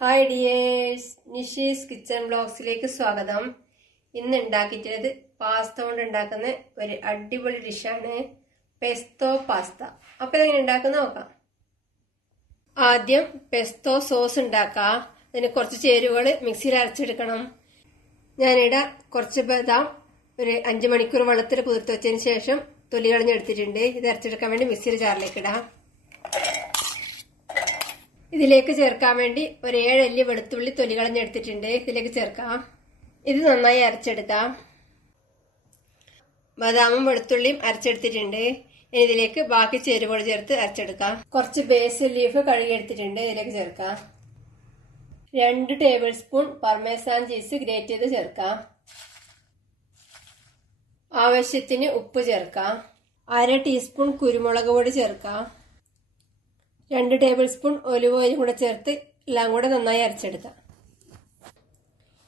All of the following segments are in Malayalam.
ഹായ് ഡിയേഴ്സ്, നിഷീസ് കിച്ചൺ ബ്ലോഗ്സിലേക്ക് സ്വാഗതം. ഇന്ന് ഉണ്ടാക്കിയിട്ടുള്ളത് പാസ്ത കൊണ്ട് ഉണ്ടാക്കുന്ന ഒരു അടിപൊളി ഡിഷാണ് പെസ്തോ പാസ്ത. അപ്പൊ ഇതെങ്ങനെ ഉണ്ടാക്കുന്ന നോക്കാം. ആദ്യം പെസ്തോ സോസ് ഉണ്ടാക്കാം. അതിന് കുറച്ച് ചേരുവകൾ മിക്സിയിൽ അരച്ചെടുക്കണം. ഞാനിവിടെ കുറച്ച് ബദാം ഒരു 5 മണിക്കൂർ വെള്ളത്തിൽ കുതിർത്ത് വെച്ചതിന് ശേഷം തൊലി കളഞ്ഞെടുത്തിട്ടുണ്ട്. ഇത് അരച്ചെടുക്കാൻ വേണ്ടി മിക്സിയുടെ ജാറിലേക്ക് ഇടാം. ഇതിലേക്ക് ചേർക്കാൻ വേണ്ടി ഒരു 7 അല്ലി വെളുത്തുള്ളി തൊലി കളഞ്ഞെടുത്തിട്ടുണ്ട്. ഇതിലേക്ക് ചേർക്കാം. ഇത് നന്നായി അരച്ചെടുക്കാം. ബദാമും വെളുത്തുള്ളിയും അരച്ചെടുത്തിട്ടുണ്ട്. ഇനി ഇതിലേക്ക് ബാക്കി ചേരുവകൾ ചേർത്ത് അരച്ചെടുക്കാം. കുറച്ച് ബേസിൽ ലീഫ് കഴുകിയെടുത്തിട്ടുണ്ട്. ഇതിലേക്ക് ചേർക്കാം. 2 ടേബിൾ സ്പൂൺ പർമേസാൻ ചീസ് ഗ്രേറ്റ് ചെയ്ത് ചേർക്കാം. ആവശ്യത്തിന് ഉപ്പ് ചേർക്കാം. 1/2 ടീസ്പൂൺ കുരുമുളക് പൊടി ചേർക്കാം. 2 ടേബിൾ സ്പൂൺ ഒലിവ് ഓയിൽ കൂടെ ചേർത്ത് എല്ലാം കൂടെ നന്നായി അരച്ചെടുക്കാം.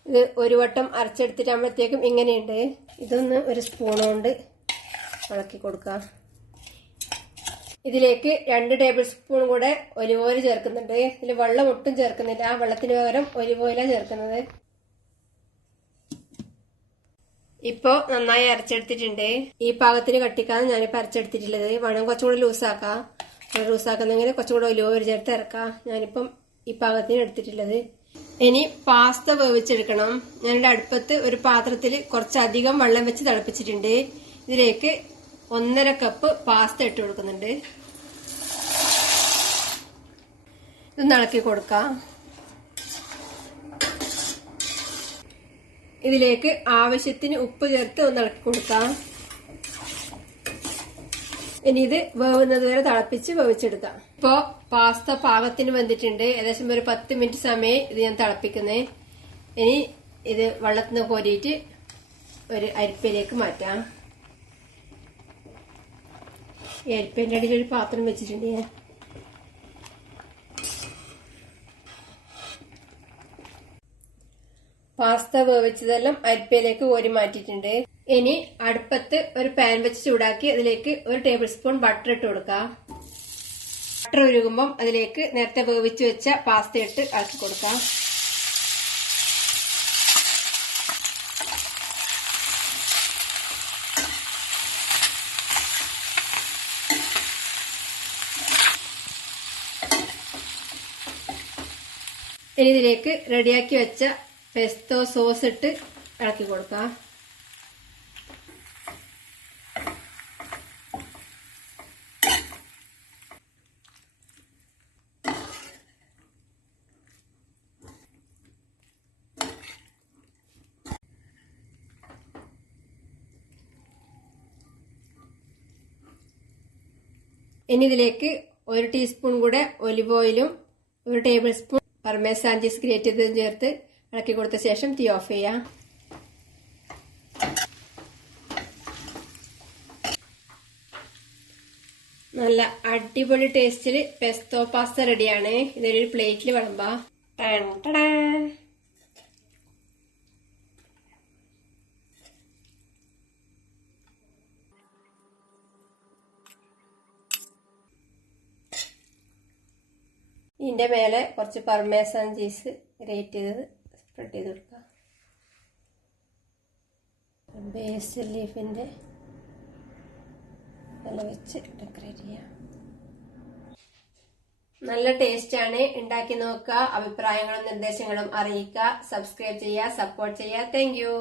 ഇത് ഒരു വട്ടം അരച്ചെടുത്തിട്ടാകുമ്പോഴത്തേക്കും ഇങ്ങനെയുണ്ട്. ഇതൊന്ന് ഒരു സ്പൂൺ കൊണ്ട് ഇളക്കി കൊടുക്കാം. ഇതിലേക്ക് 2 ടേബിൾ സ്പൂൺ കൂടെ ഒലിവ് ഓയിൽ ചേർക്കുന്നുണ്ട്. ഇതിൽ വെള്ളം ഒട്ടും ചേർക്കുന്നില്ല. വെള്ളത്തിന് പകരം ഒലിവ് ഓയിലാണ് ചേർക്കുന്നത്. ഇപ്പോ നന്നായി അരച്ചെടുത്തിട്ടുണ്ട്. ഈ പാകത്തിന് കട്ടിക്കാണ് ഞാനിപ്പോൾ അരച്ചെടുത്തിട്ടുള്ളത്. വേണം കുറച്ചുകൂടി ലൂസാക്കാം. ലൂസാക്കുന്നെങ്കിൽ കുറച്ചുകൂടെ ഒലിവ് ഓയിൽ ചേർത്ത് ഇറക്കാം. ഞാനിപ്പം ഈ പാകത്തിന് എടുത്തിട്ടുള്ളത്. ഇനി പാസ്ത വേവിച്ചെടുക്കണം. ഞാനിവിടെ അടുപ്പത്ത് ഒരു പാത്രത്തിൽ കുറച്ചധികം വെള്ളം വെച്ച് തിളപ്പിച്ചിട്ടുണ്ട്. ഇതിലേക്ക് 1.5 കപ്പ് പാസ്ത ഇട്ട് കൊടുക്കുന്നുണ്ട്. ഇത് ഇളക്കി കൊടുക്കാം. ഇതിലേക്ക് ആവശ്യത്തിന് ഉപ്പ് ചേർത്ത് ഒന്ന് ഇളക്കി കൊടുക്കാം. ഇനി ഇത് വേവുന്നത് വരെ തിളപ്പിച്ച് വേവിച്ചെടുക്കാം. ഇപ്പോ പാസ്ത പാകത്തിന് വെന്തിട്ടുണ്ട്. ഏകദേശം ഒരു 10 മിനിറ്റ് സമയം ഇത് ഞാൻ തിളപ്പിക്കുന്നത്. ഇനി ഇത് വെള്ളത്തിൽ നിന്ന് കോരിയിട്ട് ഒരു അരിപ്പയിലേക്ക് മാറ്റാം. ഈ അരിപ്പേന്റെ അടിയിൽ ഒരു പാത്രം വെച്ചിട്ടുണ്ട് ഞാൻ. പാസ്ത വേവിച്ചതെല്ലാം അരിപ്പയിലേക്ക് കോരി മാറ്റിയിട്ടുണ്ട്. ഇനി അടുപ്പത്ത് ഒരു പാൻ വെച്ച് ചൂടാക്കി അതിലേക്ക് 1 ടേബിൾ സ്പൂൺ ബട്ടർ ഇട്ട് കൊടുക്കാം. ബട്ടർ ഉരുകുമ്പം അതിലേക്ക് നേരത്തെ വേവിച്ച് വെച്ച പാസ്ത ഇട്ട് ഇളക്കി കൊടുക്കാം. ഇനി ഇതിലേക്ക് റെഡിയാക്കി വെച്ച പെസ്തോ സോസ് ഇട്ട് ഇളക്കി കൊടുക്കാം. ഇനി ഇതിലേക്ക് 1 ടീസ്പൂൺ കൂടെ ഒലിവ് ഓയിലും 1 ടേബിൾ സ്പൂൺ പർമേസാൻ ചീസ് ഗ്രേറ്റ് ചെയ്തതും ചേർത്ത് ഇളക്കി കൊടുത്ത ശേഷം തീ ഓഫ് ചെയ്യാം. നല്ല അടിപൊളി ടേസ്റ്റിൽ പെസ്തോ പാസ്ത റെഡിയാണ്. ഇതൊരു പ്ലേറ്റിൽ വിളമ്പാം. ഇതിന്റെ മേലെ കുറച്ച് പർമേസാൻ ചീസ് ഗ്രേറ്റ് ചെയ്തത് സ്പ്രെഡ് ചെയ്ത് കൊടുക്കുക. ബേസിൽ ലീഫിന്റെ ഇല വെച്ച് ഡെക്കറേറ്റ് ചെയ്യാം. നല്ല ടേസ്റ്റ് ആണ്. ഉണ്ടാക്കി നോക്കുക. അഭിപ്രായങ്ങളും നിർദ്ദേശങ്ങളും അറിയിക്കുക. സബ്സ്ക്രൈബ് ചെയ്യുക, സപ്പോർട്ട് ചെയ്യുക. Thank you.